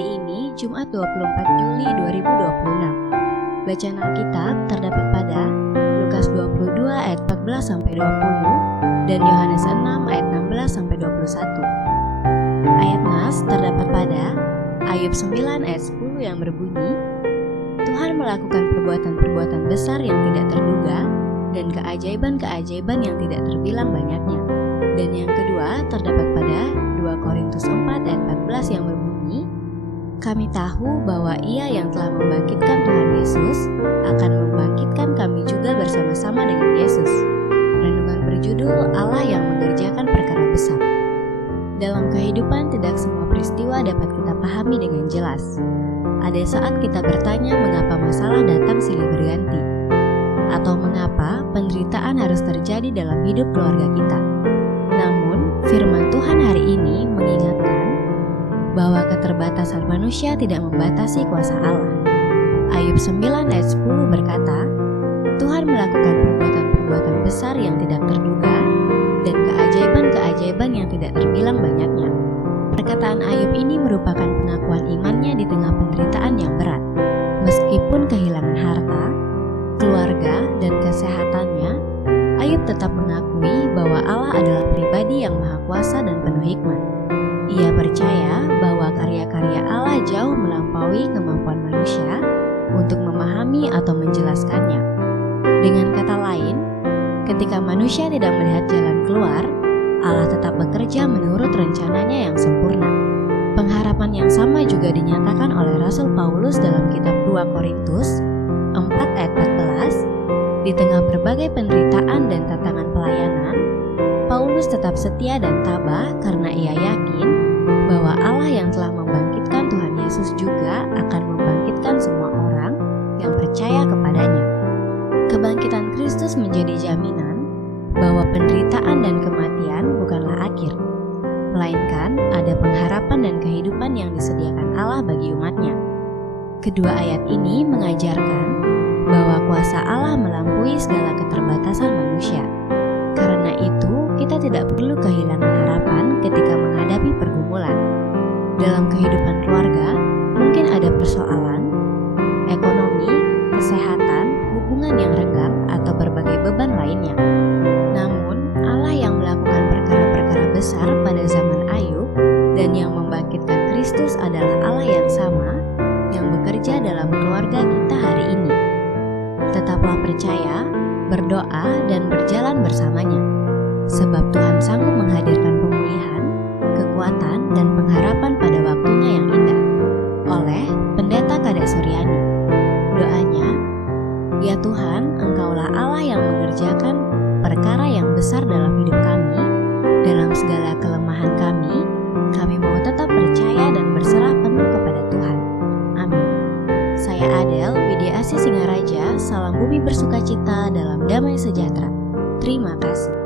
Hari ini Jumat 24 Juli 2026. Bacaan Alkitab terdapat pada Lukas 22 ayat 14 sampai 20 dan Yohanes 6 ayat 16 sampai 21. Ayat nas terdapat pada Ayub 9 ayat 10 yang berbunyi, Tuhan melakukan perbuatan-perbuatan besar yang tidak terduga dan keajaiban-keajaiban yang tidak terbilang banyaknya. Dan yang kedua terdapat pada 2 Korintus 4 ayat 14 yang berbunyi, kami tahu bahwa Ia yang telah membangkitkan Tuhan Yesus akan membangkitkan kami juga bersama-sama dengan Yesus. Renungan berjudul Allah yang mengerjakan perkara besar. Dalam kehidupan tidak semua peristiwa dapat kita pahami dengan jelas. Ada saat kita bertanya mengapa masalah datang silih berganti, atau mengapa penderitaan harus terjadi dalam hidup keluarga kita. Namun, firman Tuhan hari ini mengingatkan bahwa keterbatasan manusia tidak membatasi kuasa Allah. Ayub 9 ayat 10 berkata, Tuhan melakukan perbuatan-perbuatan besar yang tidak terduga dan keajaiban-keajaiban yang tidak terbilang banyaknya. Perkataan Ayub ini merupakan pengakuan imannya di tengah penderitaan yang berat. Meskipun kehilangan harta, keluarga, dan kesehatannya, Ayub tetap mengakui bahwa Allah adalah pribadi yang maha kuasa dan penuh hikmat. Ia percaya bahwa karya-karya Allah jauh melampaui kemampuan manusia untuk memahami atau menjelaskannya. Dengan kata lain, ketika manusia tidak melihat jalan keluar, Allah tetap bekerja menurut rencananya yang sempurna. Pengharapan yang sama juga dinyatakan oleh Rasul Paulus dalam kitab 2 Korintus 4 ayat 14. Di tengah berbagai penderitaan dan tantangan pelayanan, Paulus tetap setia dan tabah karena ia yakin bahwa Allah yang telah membangkitkan Tuhan Yesus juga akan membangkitkan semua orang yang percaya kepadanya. Kebangkitan Kristus menjadi jaminan bahwa penderitaan dan kematian bukanlah akhir, melainkan ada pengharapan dan kehidupan yang disediakan Allah bagi umatnya. Kedua ayat ini mengajarkan bahwa kuasa Allah melampaui segala keterbatasan manusia. Karena itu, kita tidak perlu kehilangan harapan ketika menghadapi pergumulan. Dalam kehidupan keluarga, mungkin ada persoalan, ekonomi, kesehatan, hubungan yang renggang, atau berbagai beban lainnya. Namun, Allah yang melakukan perkara-perkara besar pada zaman Ayub dan yang membangkitkan Kristus adalah Allah yang sama yang bekerja dalam keluarga kita hari ini. Tetaplah percaya, berdoa, dan berjalan bersamanya, sebab Tuhan sanggup menghadirkan pemulihan, kekuatan, dan pengharapan pada waktunya yang indah. Oleh Pendeta Kadek Suryani. Doanya, ya Tuhan, Engkaulah Allah yang mengerjakan perkara yang besar dalam hidup kami. Dalam segala kelemahan kami mau tetap percaya dan berserah penuh kepada Tuhan. Amin. Saya Adel, Widya Asih Singaraja, salam bumi bersukacita dalam damai sejahtera. Terima kasih.